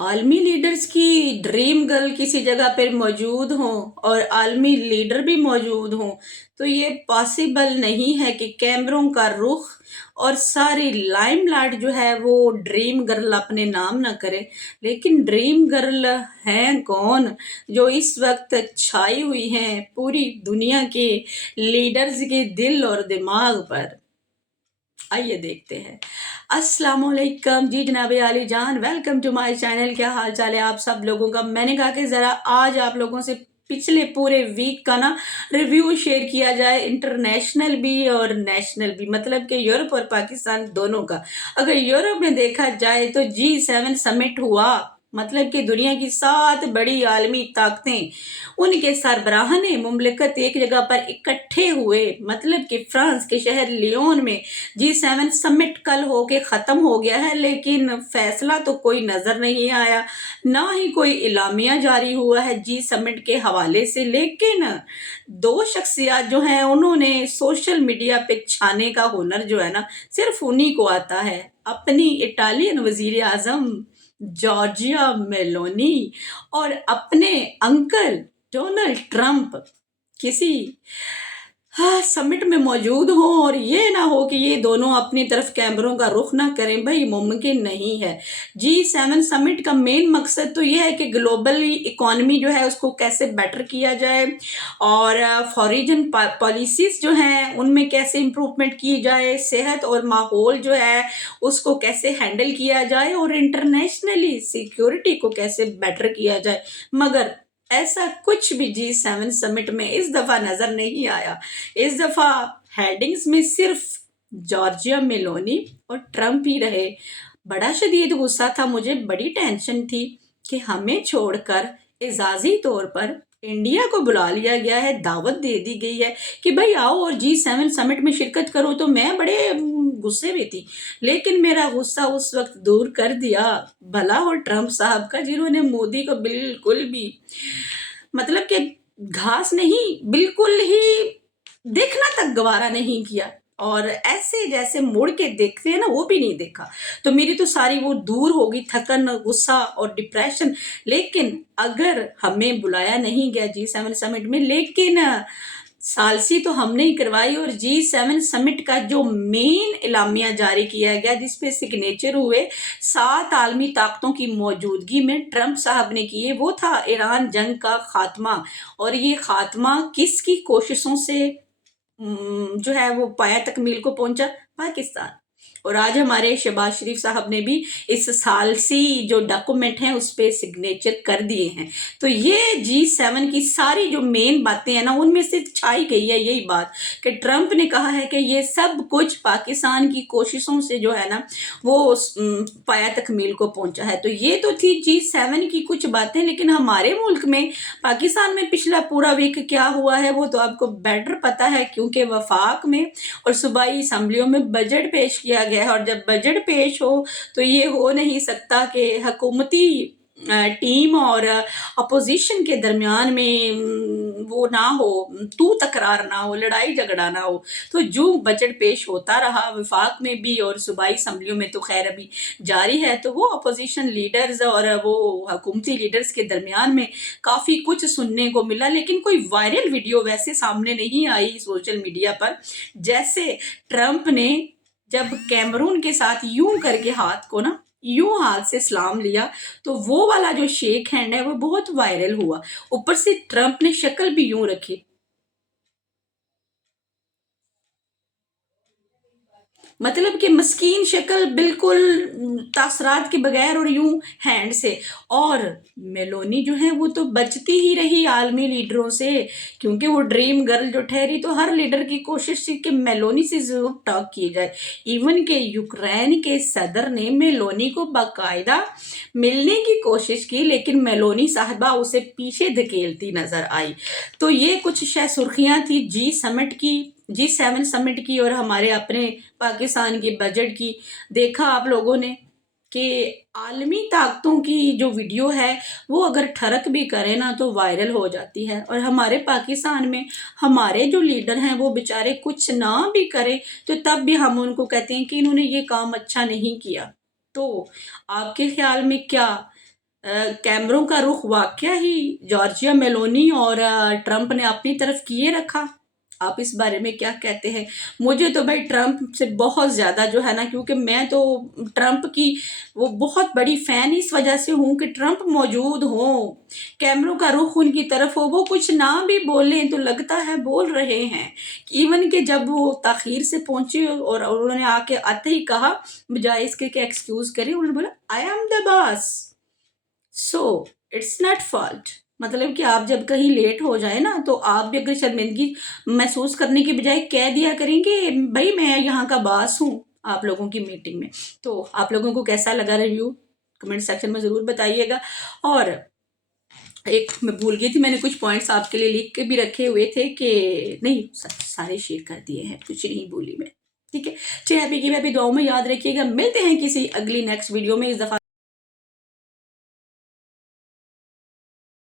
आलमी लीडर्स की dream girl किसी जगह पर मौजूद हों और आलमी लीडर भी मौजूद हों तो ये पॉसिबल नहीं है कि कैमरों का रुख और सारी लाइमलाइट जो है वो ड्रीम गर्ल अपने नाम ना करे। लेकिन ड्रीम गर्ल हैं कौन जो इस वक्त छाई हुई हैं पूरी दुनिया के लीडर्स के दिल और दिमाग पर। आइए देखते हैं। अस्सलामुअलैकुम जी जनाब आली जान, वेलकम टू माय चैनल। क्या हाल चाल है आप सब लोगों का। मैंने कहा कि ज़रा आज आप लोगों से पिछले पूरे वीक का ना रिव्यू शेयर किया जाए, इंटरनेशनल भी और नेशनल भी, मतलब कि यूरोप और पाकिस्तान दोनों का। अगर यूरोप में देखा जाए तो G7 समिट हुआ, मतलब कि दुनिया की 7 बड़ी आलमी ताकतें, उनके सरबराहान मुमलिकत एक जगह पर इकट्ठे हुए, मतलब कि फ्रांस के शहर लियोन में G7 समिट कल होके ख़त्म हो गया है, लेकिन फैसला तो कोई नज़र नहीं आया, ना ही कोई इलामिया जारी हुआ है जी समिट के हवाले से। लेकिन दो शख्सियात जो हैं उन्होंने सोशल मीडिया पे छाने का हुनर जो है ना सिर्फ उन्हीं को आता है। अपनी इटालियन वजीर आजम जॉर्जिया मेलोनी और अपने अंकल डोनाल्ड ट्रंप किसी समिट में मौजूद हों और ये ना हो कि ये दोनों अपनी तरफ कैमरों का रुख ना करें, भाई मुमकिन नहीं है। G7 समिट का मेन मकसद तो ये है कि ग्लोबली इकोनॉमी जो है उसको कैसे बेटर किया जाए और फॉरेन पॉलिसीज जो हैं उनमें कैसे इम्प्रूवमेंट की जाए, सेहत और माहौल जो है उसको कैसे हैंडल किया जाए और इंटरनेशनली सिक्योरिटी को कैसे बेटर किया जाए। मगर ऐसा कुछ भी G7 समिट में इस दफा नजर नहीं आया। इस दफा हेडिंग्स में सिर्फ जॉर्जिया मेलोनी और ट्रंप ही रहे। बड़ा शदीद गुस्सा था मुझे, बड़ी टेंशन थी कि हमें छोड़कर एजाजी तौर पर इंडिया को बुला लिया गया है, दावत दे दी गई है कि भाई आओ और G7 समिट में शिरकत करो। तो मैं बड़े गुस्से में थी, लेकिन मेरा गुस्सा उस वक्त दूर कर दिया भला हो ट्रंप साहब का, जिन्होंने मोदी को बिल्कुल भी, मतलब कि घास नहीं, बिल्कुल ही देखना तक गवारा नहीं किया और ऐसे जैसे मुड़ के देखते हैं ना वो भी नहीं देखा। तो मेरी तो सारी वो दूर होगी थकन, गुस्सा और डिप्रेशन। लेकिन अगर हमें बुलाया नहीं गया G7 समिट में, लेकिन सालसी तो हमने ही करवाई और G7 समिट का जो मेन इलामिया जारी किया गया जिसपे सिग्नेचर हुए 7 आलमी ताकतों की मौजूदगी में ट्रंप साहब ने किए, वो था ईरान जंग का खात्मा। और ये खात्मा किसकी कोशिशों से जो है वो पाया तकमील को पहुंचा? पाकिस्तान। और आज हमारे शहबाज शरीफ साहब ने भी इस सालसी जो डॉक्यूमेंट हैं उस पे सिग्नेचर कर दिए हैं। तो ये G7 की सारी जो मेन बातें हैं ना उनमें से छाई गई है यही बात कि ट्रंप ने कहा है कि ये सब कुछ पाकिस्तान की कोशिशों से जो है ना वो पाया तकमील को पहुंचा है। तो ये तो थी G7 की कुछ बातें, लेकिन हमारे मुल्क में पाकिस्तान में पिछला पूरा वीक क्या हुआ है वो तो आपको बेटर पता है, क्योंकि वफाक में और सूबाई असम्बलियों में बजट पेश किया गया है। और जब बजट पेश हो तो ये हो नहीं सकता कि हुकूमती टीम और अपोजिशन के दरमियान में वो ना हो, तू तकरार ना हो, लड़ाई झगड़ा ना हो। तो जो बजट पेश होता रहा वफाक में भी और सूबाई असम्बलियों में तो खैर अभी जारी है, तो वो अपोजिशन लीडर्स और वो हुकूमती लीडर्स के दरमियान में काफ़ी कुछ सुनने को मिला। लेकिन कोई वायरल वीडियो वैसे सामने नहीं आई सोशल मीडिया पर। जैसे ट्रंप ने जब कैमरून के साथ यूं करके हाथ को ना यूं हाथ से सलाम लिया तो वो वाला जो शेक हैंड है वो बहुत वायरल हुआ। ऊपर से ट्रंप ने शक्ल भी यूं रखी, मतलब कि मस्कीन शक्ल, बिल्कुल तासरात के बगैर और यूं हैंड से। और मेलोनी जो है वो तो बचती ही रही आलमी लीडरों से, क्योंकि वो ड्रीम गर्ल जो ठहरी। तो हर लीडर की कोशिश थी कि मेलोनी से जरूर टॉक की जाए। इवन के यूक्रेन के सदर ने मेलोनी को बाकायदा मिलने की कोशिश की, लेकिन मेलोनी साहबा उसे पीछे धकेलती नजर आई। तो ये कुछ शायद सुर्खियां थी G7 समिट की और हमारे अपने पाकिस्तान की बजट की। देखा आप लोगों ने कि आलमी ताकतों की जो वीडियो है वो अगर ठरक भी करे ना तो वायरल हो जाती है, और हमारे पाकिस्तान में हमारे जो लीडर हैं वो बेचारे कुछ ना भी करें तो तब भी हम उनको कहते हैं कि इन्होंने ये काम अच्छा नहीं किया। तो आपके ख्याल में क्या कैमरों का रुख वाकया ही जॉर्जिया मेलोनी और ट्रंप ने अपनी तरफ किए रखा। आप इस बारे में क्या कहते हैं? मुझे तो भाई ट्रंप से बहुत ज़्यादा जो है ना, क्योंकि मैं तो ट्रंप की वो बहुत बड़ी फ़ैन इस वजह से हूँ कि ट्रंप मौजूद हो, कैमरों का रुख उनकी तरफ हो, वो कुछ ना भी बोलें तो लगता है बोल रहे हैं। इवन कि जब वो ताख़ीर से पहुँचे और उन्होंने आके आते ही कहा, बजाय इसके कि एक्सक्यूज़ करें, उन्होंने बोला I am the boss, so it's not fault. मतलब कि आप जब कहीं लेट हो जाए ना, तो आप भी अगर शर्मिंदगी महसूस करने की बजाय कह दिया करेंगे भाई मैं यहाँ का बॉस हूँ आप लोगों की मीटिंग में। तो आप लोगों को कैसा लगा रिव्यू, कमेंट सेक्शन में ज़रूर बताइएगा। और एक मैं भूल गई थी, मैंने कुछ पॉइंट्स आपके लिए लिख के भी रखे हुए थे कि नहीं, सारे शेयर कर दिए हैं, कुछ नहीं भूली मैं। ठीक है, चलिए हैप्पी की हैप्पी, दुआओं में याद रखिएगा। मिलते हैं किसी अगली नेक्स्ट वीडियो में। इस दफ़ा